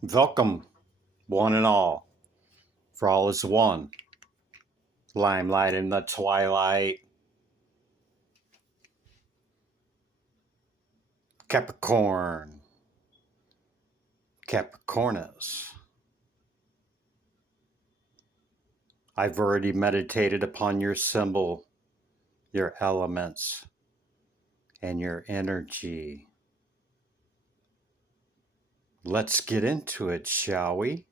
Welcome, one and all, for all is one. Limelight in the twilight. Capricorn. Capricornus. I've already meditated upon your symbol, your elements, and your energy. Let's get into it, shall we?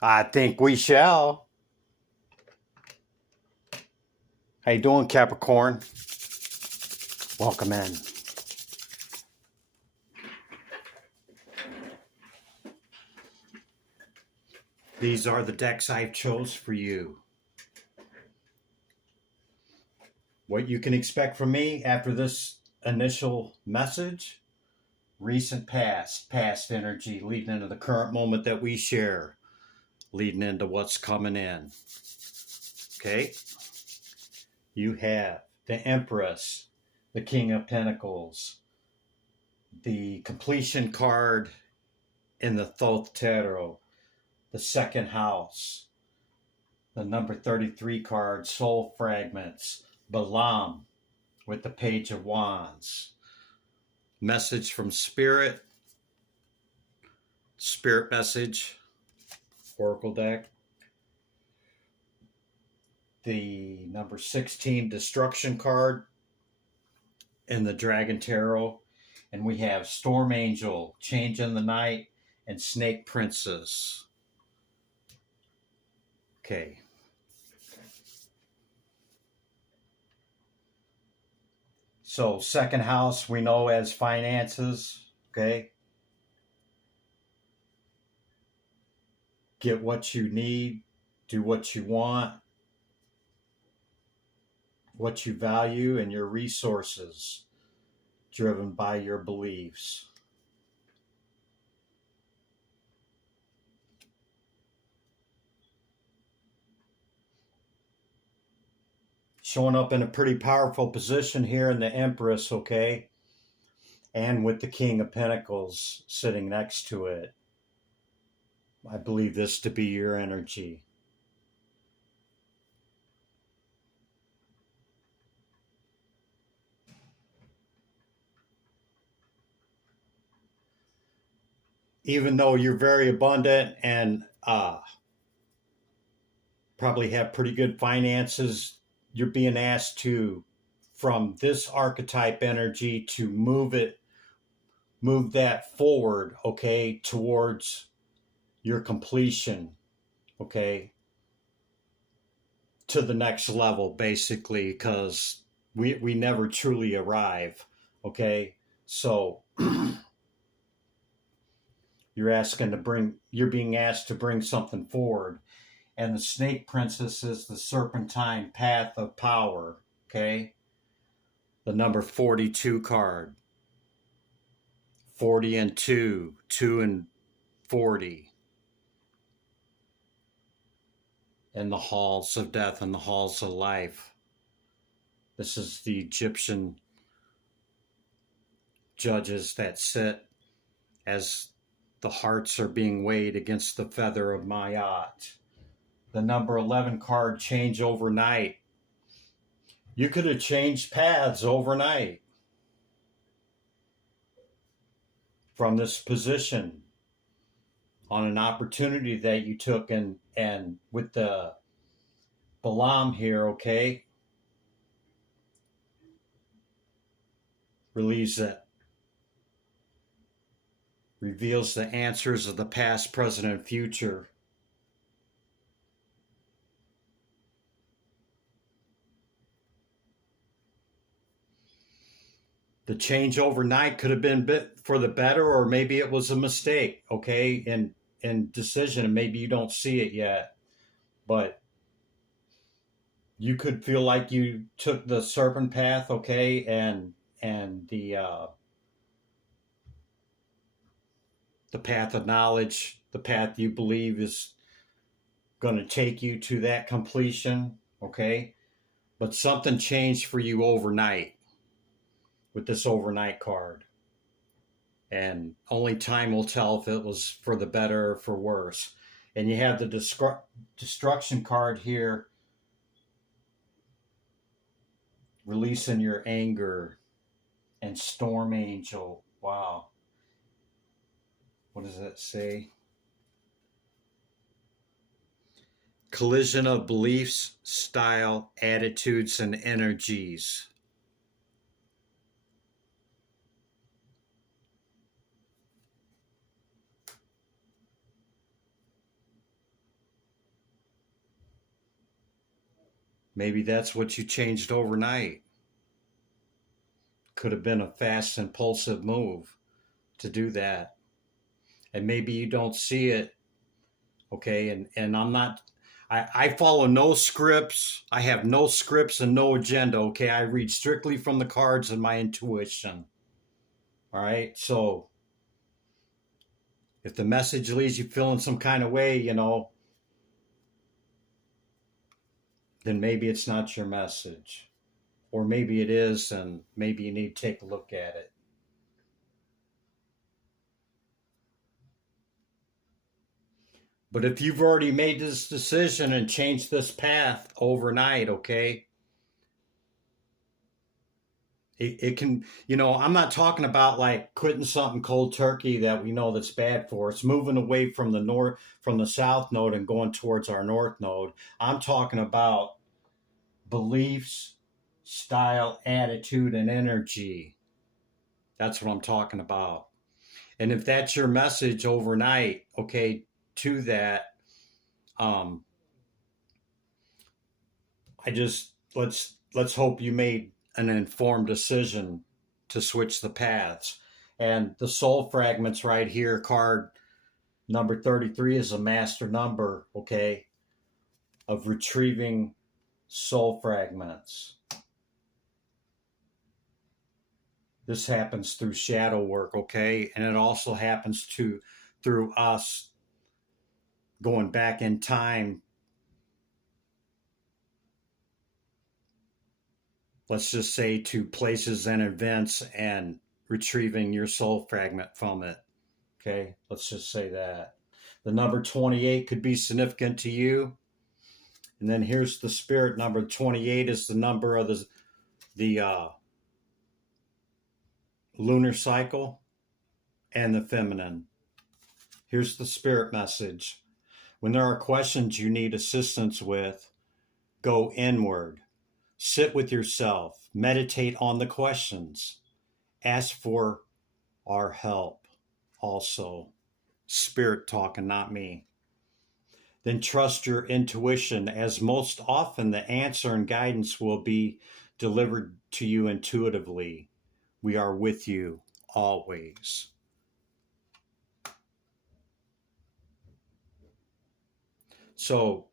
I think we shall. How you doing, Capricorn? Welcome in. These are the decks I've chose for you. What you can expect from me after this initial message: recent past energy leading into the current moment that we share, leading into what's coming in. Okay? You have the Empress, the King of Pentacles, the completion card in the Thoth Tarot, the second house, the number 33 card, Soul Fragments, Balaam with the Page of Wands. Message from Spirit message, Oracle deck. The number 16 Destruction card in the Dragon Tarot. And we have Storm Angel, Change in the Night, and Snake Princess. Okay. So second house we know as finances. Okay. Get what you need, do what you want, what you value, and your resources driven by your beliefs. Showing up in a pretty powerful position here in the Empress, okay? And with the King of Pentacles sitting next to it. I believe this to be your energy. Even though you're very abundant and probably have pretty good finances, you're being asked to, from this archetype energy, to move that forward, okay, towards your completion, okay, to the next level, basically, because we never truly arrive, okay? So you're being asked to bring something forward. And the Snake Princess is the serpentine path of power, okay? The number 42 card. 40 and 2, 2 and 40. In the halls of death and the halls of life. This is the Egyptian judges that sit as the hearts are being weighed against the feather of Mayat. The number 11 card, change overnight. You could have changed paths overnight from this position on an opportunity that you took, and with the Balaam here, okay, relieves it, reveals the answers of the past, present, and future. The change overnight could have been bit for the better, or maybe it was a mistake, okay, in decision, and maybe you don't see it yet, but you could feel like you took the serpent path, okay, and the path of knowledge, the path you believe is going to take you to that completion, okay, but something changed for you overnight with this overnight card. And only time will tell if it was for the better or for worse. And you have the destruction card here, releasing your anger, and storm angel. Wow. What does that say? Collision of beliefs, style, attitudes, and energies. Maybe that's what you changed overnight. Could have been a fast, impulsive move to do that. And maybe you don't see it, okay? And I'm not, I follow no scripts. I have no scripts and no agenda, okay? I read strictly from the cards and my intuition. All right? So if the message leaves you feeling some kind of way, then maybe it's not your message. Or maybe it is, and maybe you need to take a look at it. But if you've already made this decision and changed this path overnight, okay, it can, I'm not talking about like quitting something cold turkey that we know that's bad for us, moving away from the south node and going towards our north node. I'm talking about beliefs, style, attitude, and energy. That's what I'm talking about. And if that's your message overnight, okay, to that, um, I just let's hope you made an informed decision to switch the paths. And the soul fragments right here, card number 33 is a master number, okay, of retrieving soul fragments. This happens through shadow work, okay? And it also happens through us going back in time. Let's just say to places and events and retrieving your soul fragment from it. Okay, let's just say that. The number 28 could be significant to you. And then here's the spirit number. 28 is the number of the lunar cycle and the feminine. Here's the spirit message. When there are questions you need assistance with, go inward. Sit with yourself. Meditate on the questions. Ask for our help also. Spirit talking, not me. Then trust your intuition, as most often the answer and guidance will be delivered to you intuitively. We are with you always. So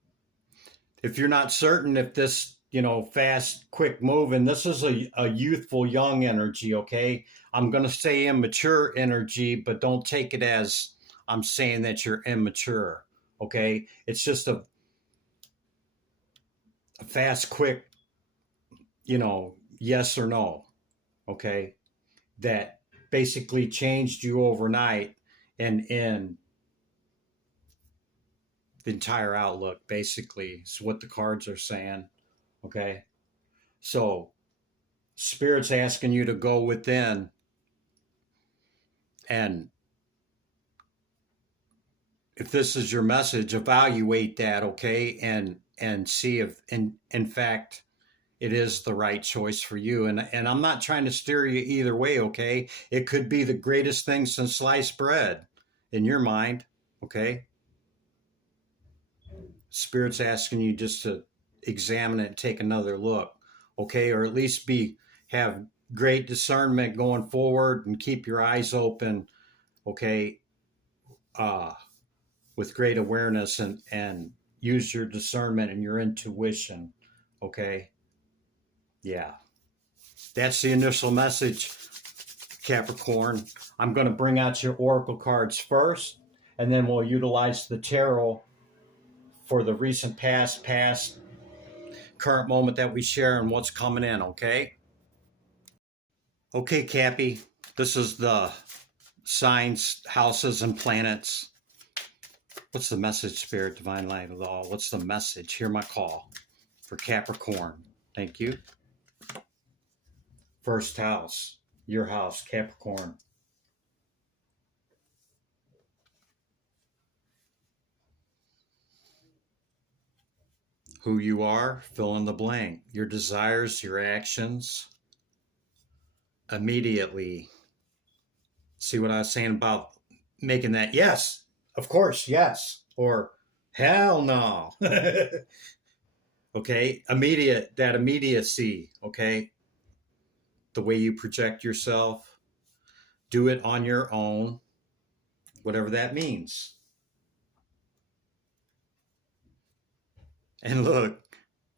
if you're not certain if this, fast, quick move, and this is a youthful, young energy, okay? I'm going to say immature energy, but don't take it as I'm saying that you're immature, okay? It's just a fast, quick, yes or no, okay? That basically changed you overnight and in the entire outlook, basically, is what the cards are saying, okay? So Spirit's asking you to go within and if this is your message, evaluate that, okay? And see if in fact it is the right choice for you. And I'm not trying to steer you either way, okay? It could be the greatest thing since sliced bread in your mind, okay? Spirit's asking you just to examine it and take another look, okay? Or at least have great discernment going forward and keep your eyes open, okay? With great awareness and use your discernment and your intuition, okay? Yeah. That's the initial message, Capricorn. I'm going to bring out your oracle cards first, and then we'll utilize the tarot for the recent past, current moment that we share, and what's coming in, okay? Okay, Cappy, this is the signs, houses, and planets. What's the message, Spirit, Divine Light of all? What's the message? Hear my call for Capricorn. Thank you. First house, your house, Capricorn. Who you are, fill in the blank. Your desires, your actions. Immediately. See what I was saying about making that yes, of course, yes, or hell no. Okay, that immediacy, okay? The way you project yourself, do it on your own, whatever that means. And look,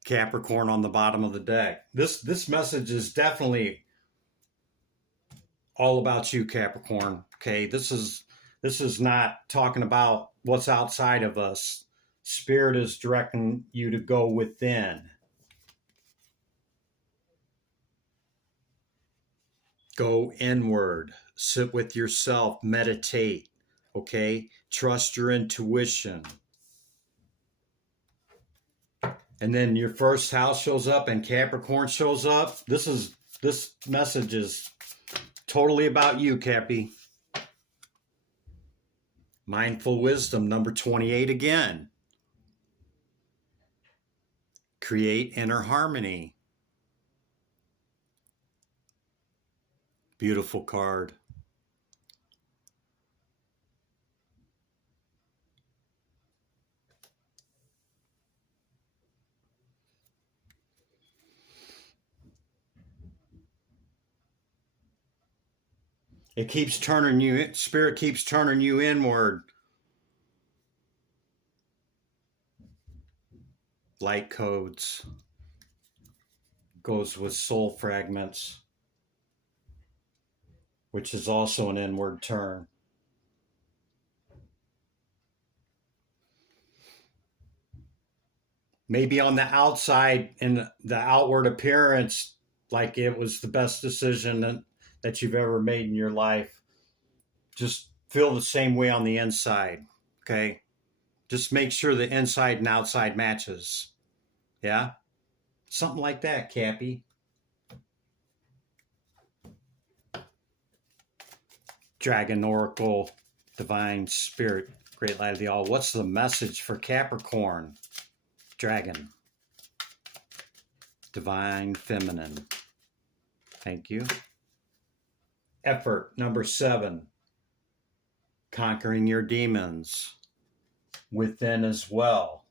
Capricorn on the bottom of the deck. This message is definitely all about you, Capricorn. Okay, this is not talking about what's outside of us. Spirit is directing you to go within. Go inward. Sit with yourself. Meditate. Okay? Trust your intuition. And then your first house shows up and Capricorn shows up. This message is totally about you, Cappi. Mindful wisdom, number 28 again. Create inner harmony. Beautiful card. It keeps turning you, Spirit keeps turning you inward. Light codes. Goes with soul fragments, which is also an inward turn. Maybe on the outside, in the outward appearance, like it was the best decision that you've ever made in your life. Just feel the same way on the inside, okay? Just make sure the inside and outside matches. Yeah? Something like that, Cappi. Dragon Oracle, Divine Spirit, Great Light of the All. What's the message for Capricorn? Dragon. Divine Feminine. Thank you. Effort, number 7. Conquering your demons within as well.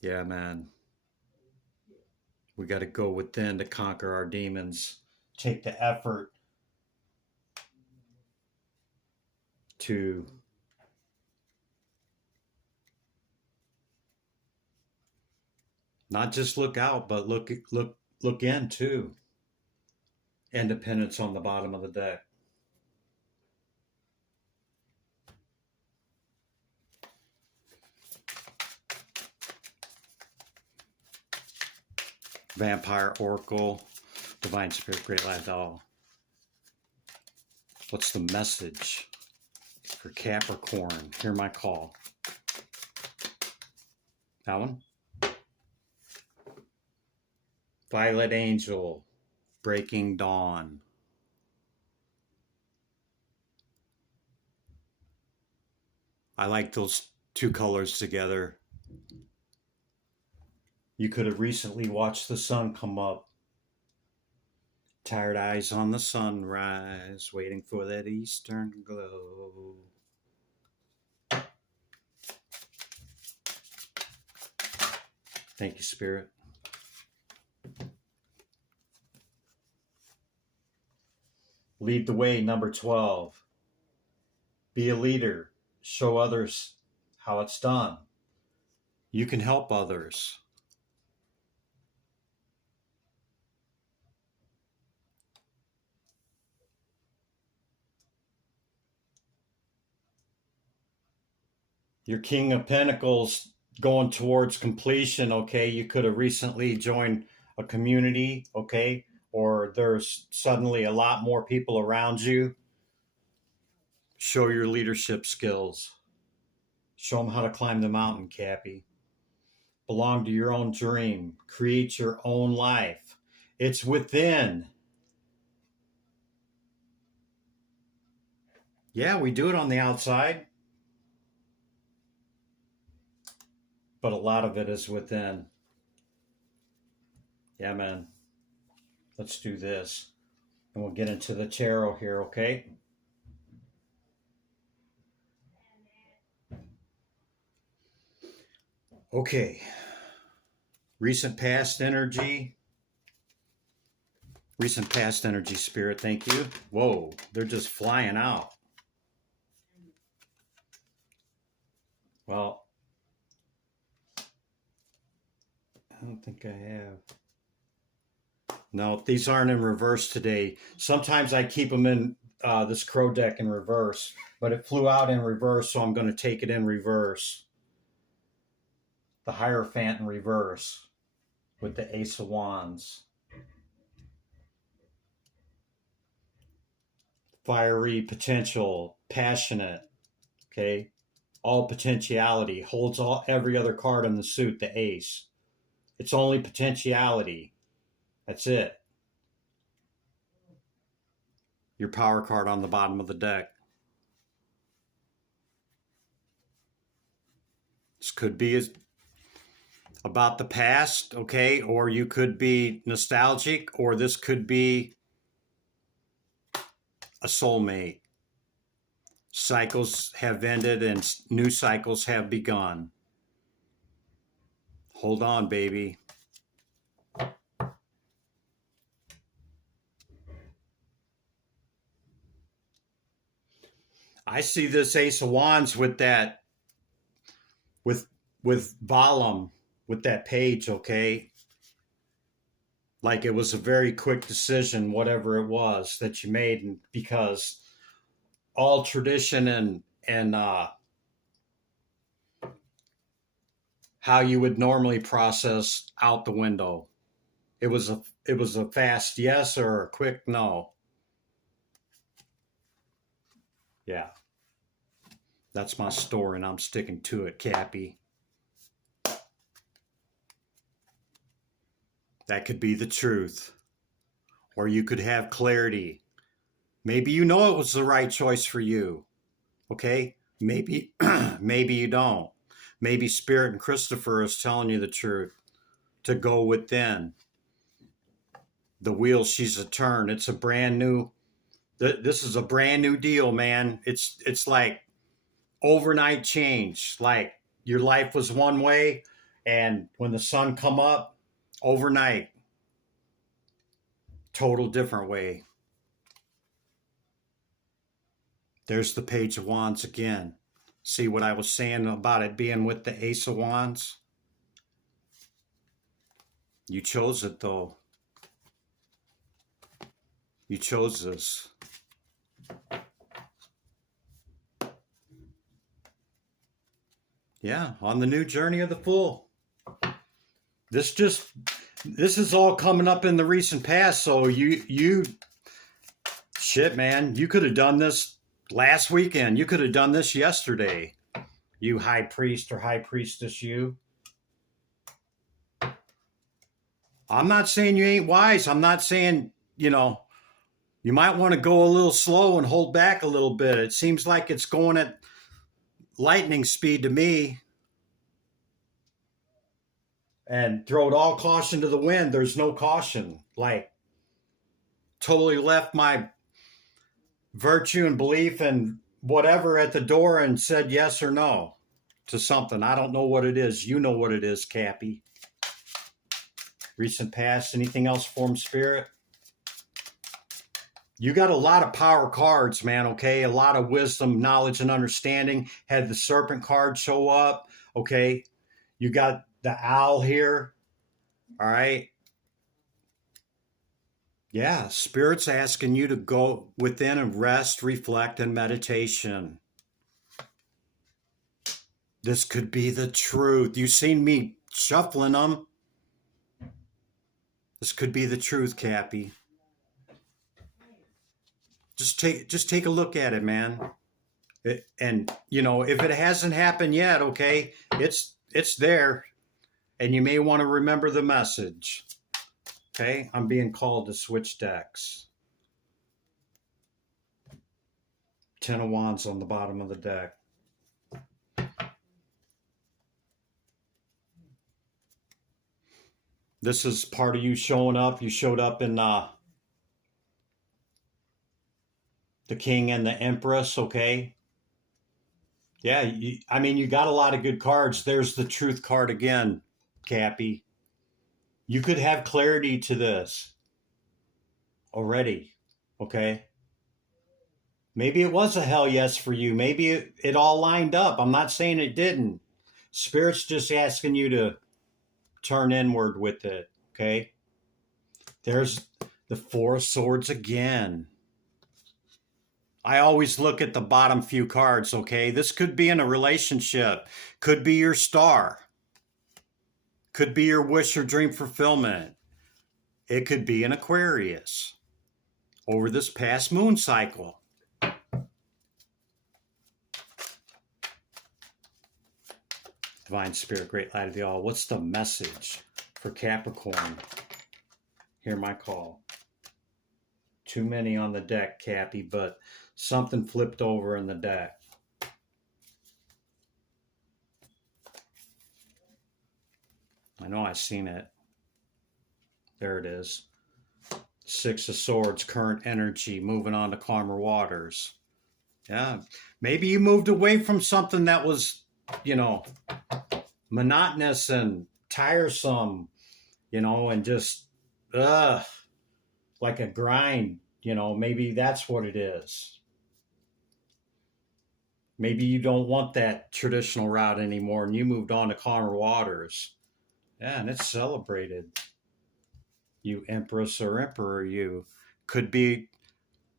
Yeah, man. We got to go within to conquer our demons. Take the effort to not just look out, but look in too. Independence on the bottom of the deck. Vampire Oracle, Divine Spirit, Great Light All. What's the message for Capricorn? Hear my call. That one? Violet Angel, Breaking Dawn. I like those two colors together. You could have recently watched the sun come up. Tired eyes on the sunrise, waiting for that eastern glow. Thank you, Spirit. Lead the way, number 12. Be a leader. Show others how it's done. You can help others. Your King of Pentacles going towards completion, okay? You could have recently joined a community, okay? Or there's suddenly a lot more people around you. Show your leadership skills. Show them how to climb the mountain, Cappy. Belong to your own dream. Create your own life. It's within. Yeah, we do it on the outside, but a lot of it is within. Yeah, man. Let's do this. And we'll get into the tarot here, okay? Okay. Recent past energy. Recent past energy, Spirit, thank you. Whoa, they're just flying out. Well, I don't think I have. No, these aren't in reverse today. Sometimes I keep them in this crow deck in reverse, but it flew out in reverse, so I'm going to take it in reverse. The Hierophant in reverse with the Ace of Wands. Fiery potential, passionate, okay? All potentiality, holds every other card in the suit, the Ace. It's only potentiality. That's it. Your power card on the bottom of the deck. This could be about the past, okay? Or you could be nostalgic, or this could be a soulmate. Cycles have ended and new cycles have begun. Hold on, baby. I see this Ace of Wands with that, with volume, with that page, okay? Like it was a very quick decision, whatever it was that you made, and because all tradition and how you would normally process out the window. It was a fast yes or a quick no. Yeah. That's my story and I'm sticking to it, Cappy. That could be the truth. Or you could have clarity. Maybe you know it was the right choice for you. Okay? Maybe maybe you don't. Maybe Spirit and Christopher is telling you the truth. To go within. The wheel she's a turn. It's a brand new, this is a brand new deal, man. It's like overnight change. Like your life was one way, and when the sun come up, overnight, total different way. There's the Page of Wands again. See what I was saying about it being with the Ace of Wands? You chose it though. You chose this. Yeah, on the new journey of the Fool. This is all coming up in the recent past, so you shit, man, you could have done this last weekend. You could have done this yesterday. You high priest or high priestess, you. I'm not saying you ain't wise. I'm not saying, you might want to go a little slow and hold back a little bit. It seems like it's going at lightning speed to me. And throw it all caution to the wind. There's no caution. Like, totally left my virtue and belief and whatever at the door and said yes or no to something. I don't know what it is. You know what it is, Cappy. Recent past. Anything else, Form Spirit? You got a lot of power cards, man, okay? A lot of wisdom, knowledge, and understanding. Had the Serpent card show up, okay? You got the Owl here, all right? Yeah, Spirit's asking you to go within and rest, reflect, and meditation. This could be the truth. You've seen me shuffling them. This could be the truth, Cappy. Just take a look at it, man. And you know, if it hasn't happened yet, okay, it's there, and you may want to remember the message. Okay, I'm being called to switch decks. 10 of Wands on the bottom of the deck. This is part of you showing up. You showed up in the King and the Empress, okay? Yeah, I mean, you got a lot of good cards. There's the Truth card again, Cappy. You could have clarity to this already, okay? Maybe it was a hell yes for you. Maybe it all lined up. I'm not saying it didn't. Spirit's just asking you to turn inward with it, okay? There's the Four of Swords again. I always look at the bottom few cards, okay? This could be in a relationship. Could be your star. Could be your wish or dream fulfillment. It could be an Aquarius over this past moon cycle. Divine Spirit, Great Light of the All. What's the message for Capricorn? Hear my call. Too many on the deck, Cappy, but something flipped over in the deck. I know I've seen it. There it is. Six of Swords, current energy, moving on to calmer waters. Yeah, maybe you moved away from something that was, you know, monotonous and tiresome, you know, and just, like a grind, you know, maybe that's what it is. Maybe you don't want that traditional route anymore and you moved on to calmer waters. Yeah, and it's celebrated. You Empress or Emperor, you could be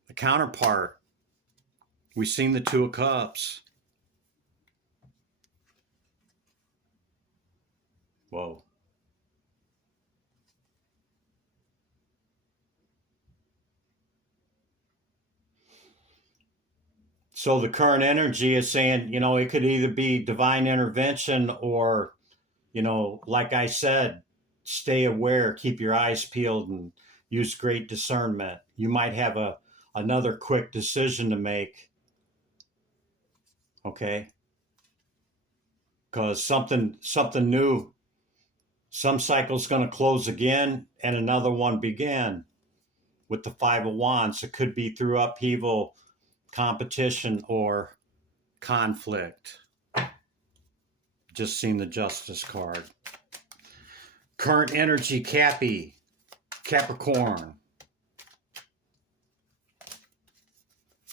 a counterpart. We've seen the Two of Cups. Whoa. So the current energy is saying, you know, it could either be divine intervention or, you know, like I said, stay aware, keep your eyes peeled, and use great discernment. You might have another quick decision to make, okay? Because something new, some cycle's going to close again, and another one began with the Five of Wands. It could be through upheaval, competition, or conflict. Just seen the Justice card. Current energy, Cappi, Capricorn.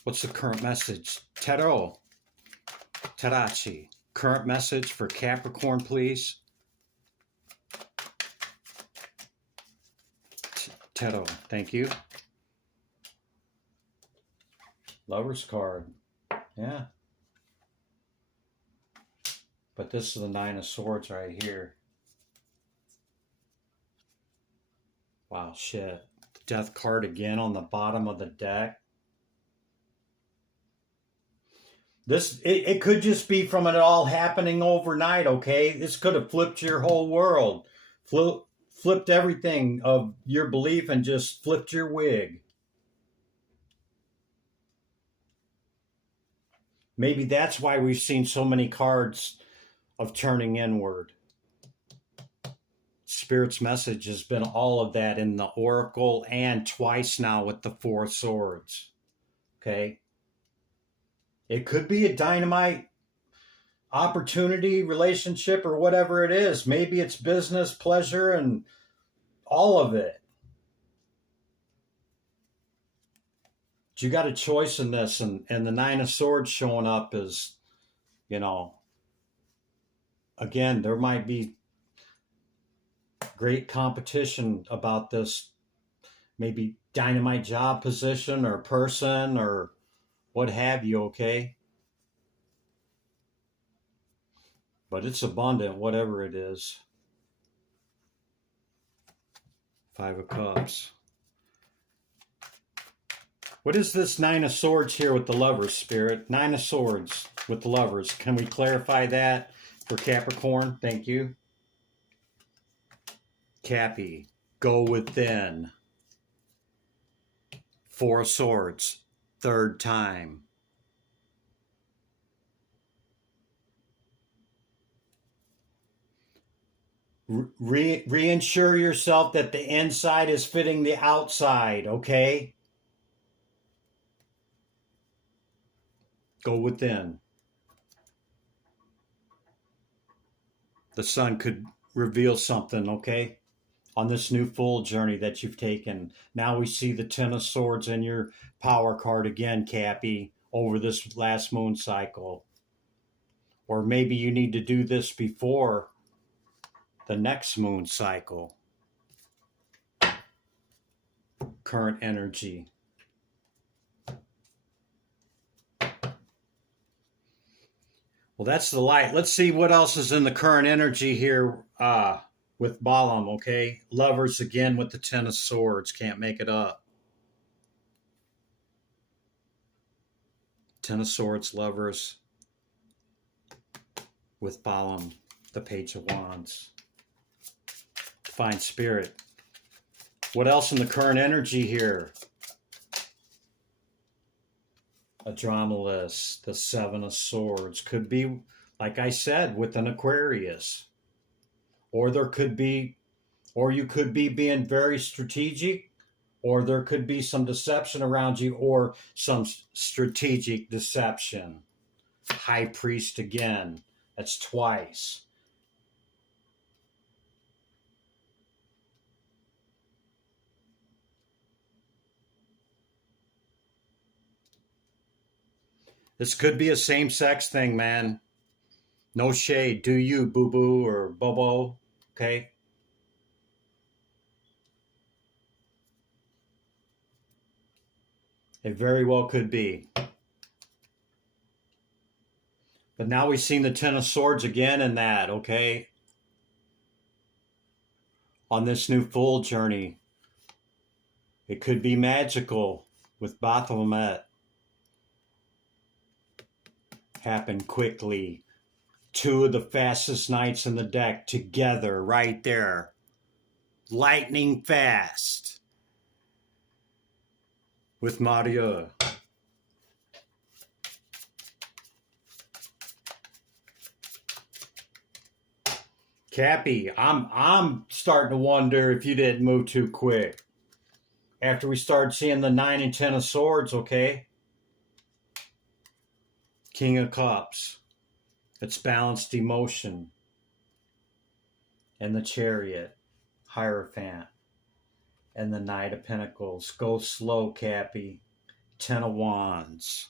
What's the current message? Tarot, Tarachi. Current message for Capricorn, please. Tarot, thank you. Lover's card. Yeah. But this is the Nine of Swords right here. Wow, shit. Death card again on the bottom of the deck. It could just be from it all happening overnight, okay? This could have flipped your whole world. Flipped everything of your belief and just flipped your wig. Maybe that's why we've seen so many cards of turning inward. Spirit's message has been all of that in the Oracle and twice now with the Four Swords. Okay? It could be a dynamite opportunity, relationship, or whatever it is. Maybe it's business, pleasure, and all of it. But you got a choice in this, and the Nine of Swords showing up is, you know, again, there might be great competition about this, maybe dynamite job position or person or what have you, okay? but it's abundant, whatever it is. 5 of Cups. What is this 9 of Swords here with the Lovers, Spirit? 9 of Swords with the Lovers. Can we clarify that for Capricorn? Thank you. Cappi, go within. 4 of Swords, third time. Reinsure yourself that the inside is fitting the outside, okay? Go within. The sun could reveal something, okay? On this new full journey that you've taken. Now we see the 10 of Swords in your power card again, Cappi, over this last moon cycle. Or maybe you need to do this before the next moon cycle. Current energy. Well, that's the light. Let's see what else is in the current energy here with Balaam, okay? Lovers again with the 10 of Swords. Can't make it up. 10 of Swords, Lovers with Balaam, the Page of Wands. Divine Spirit. What else in the current energy here? Adramelus, the 7 of Swords. Could be, like I said, with an Aquarius. Or there could be, or you could be being very strategic, or there could be some deception around you, or some strategic deception. High Priest again. That's twice. This could be a same-sex thing, man. No shade. Do you, boo-boo or bobo, okay? It very well could be. But now we've seen the 10 of Swords again in that, okay? On this new full journey. It could be magical with Baphomet. Happen quickly. 2 of the fastest knights in the deck together right there. Lightning fast. With Mario. Cappi, I'm starting to wonder if you didn't move too quick. After we started seeing the 9 and 10 of Swords, okay? King of Cups. It's balanced emotion. And the Chariot. Hierophant. And the Knight of Pentacles. Go slow, Cappi. 10 of Wands.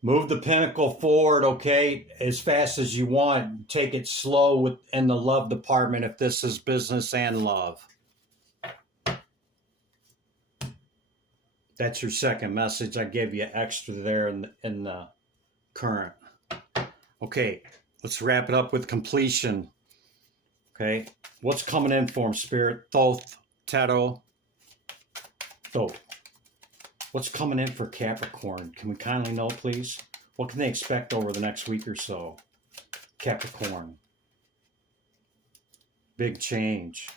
Move the pentacle forward, okay, as fast as you want. Take it slow in the love department if this is business and love. That's your second message. I gave you extra there in the current. Okay, let's wrap it up with completion. Okay, what's coming in for him, Spirit? Thoth, Tarot. Thoth. What's coming in for Capricorn? Can we kindly know, please? What can they expect over the next week or so? Capricorn. Big change.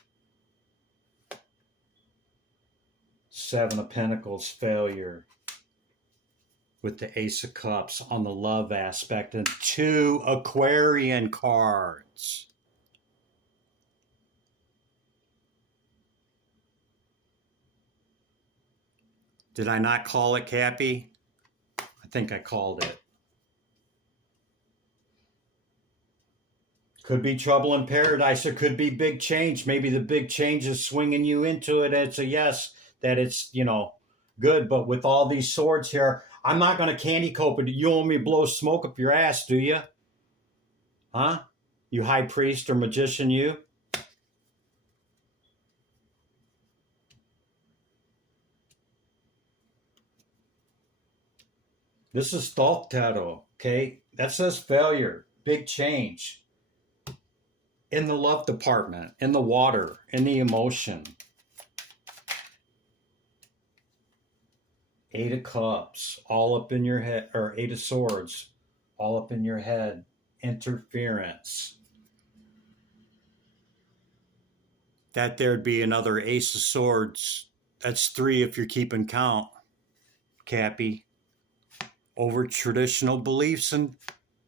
7 of Pentacles, failure. With the Ace of Cups on the love aspect. And 2 Aquarian cards. Did I not call it, Cappi? I think I called it. Could be trouble in paradise. It could be big change. Maybe the big change is swinging you into it. It's a yes, that it's, good. But with all these swords here, I'm not going to candy coat it. You want me to blow smoke up your ass, do you? Huh? You high priest or magician, you? This is Thoth Tarot, okay? That says failure, big change in the love department, in the water, in the emotion. Eight of Cups, all up in your head, or Eight of Swords, all up in your head. Interference. That there'd be another Ace of Swords. That's three if you're keeping count, Cappi. Over traditional beliefs and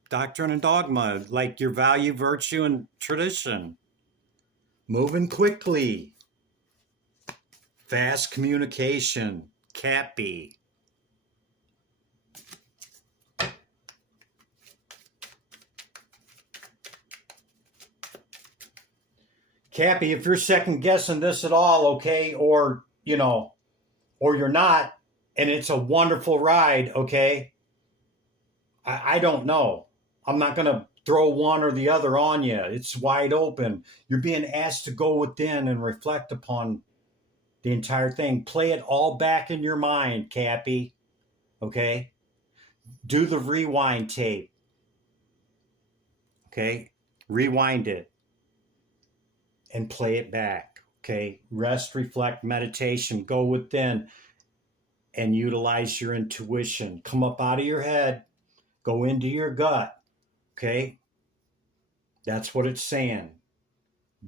doctrine and dogma, like your value, virtue, and tradition. Moving quickly. Fast communication, Cappi. Cappi, if you're second guessing this at all, okay, or, or you're not, and it's a wonderful ride, okay, I don't know. I'm not going to throw one or the other on you. It's wide open. You're being asked to go within and reflect upon the entire thing. Play it all back in your mind, Cappi, okay? Do the rewind tape, okay? Rewind it and play it back, okay? Rest, reflect, meditation, go within and utilize your intuition. Come up out of your head, go into your gut, okay? That's what it's saying.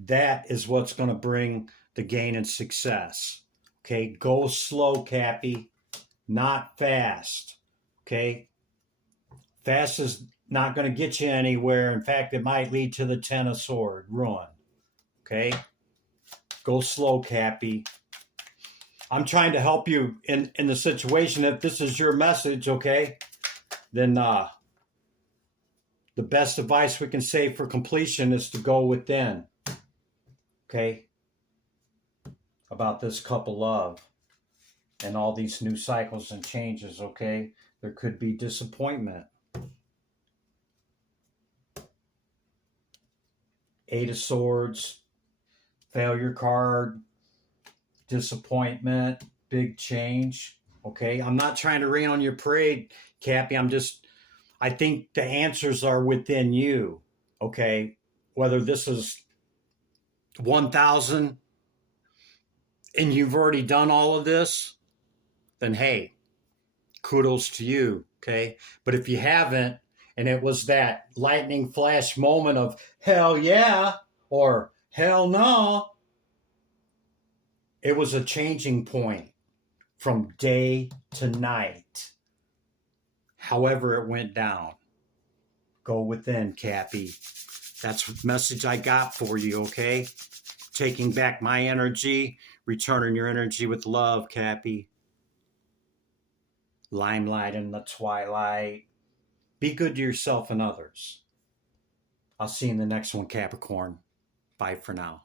That is what's going to bring the gain and success, okay? Go slow, Cappi, not fast, okay? Fast is not going to get you anywhere. In fact, it might lead to the Ten of Swords, ruin, okay? Go slow, Cappi. I'm trying to help you in the situation. If this is your message, okay, then the best advice we can say for completion is to go within, okay, about this couple love and all these new cycles and changes, okay? There could be disappointment. Eight of Swords, failure card, disappointment, big change, okay? I'm not trying to rain on your parade, Cappi. I think the answers are within you, okay? Whether this is 1,000 and you've already done all of this, then hey, kudos to you, okay? But if you haven't, and it was that lightning flash moment of hell yeah or hell no, it was a changing point from day to night. However it went down. Go within, Cappi. That's the message I got for you, okay? Taking back my energy, returning your energy with love, Cappi. Limelight in the twilight. Be good to yourself and others. I'll see you in the next one, Capricorn. Bye for now.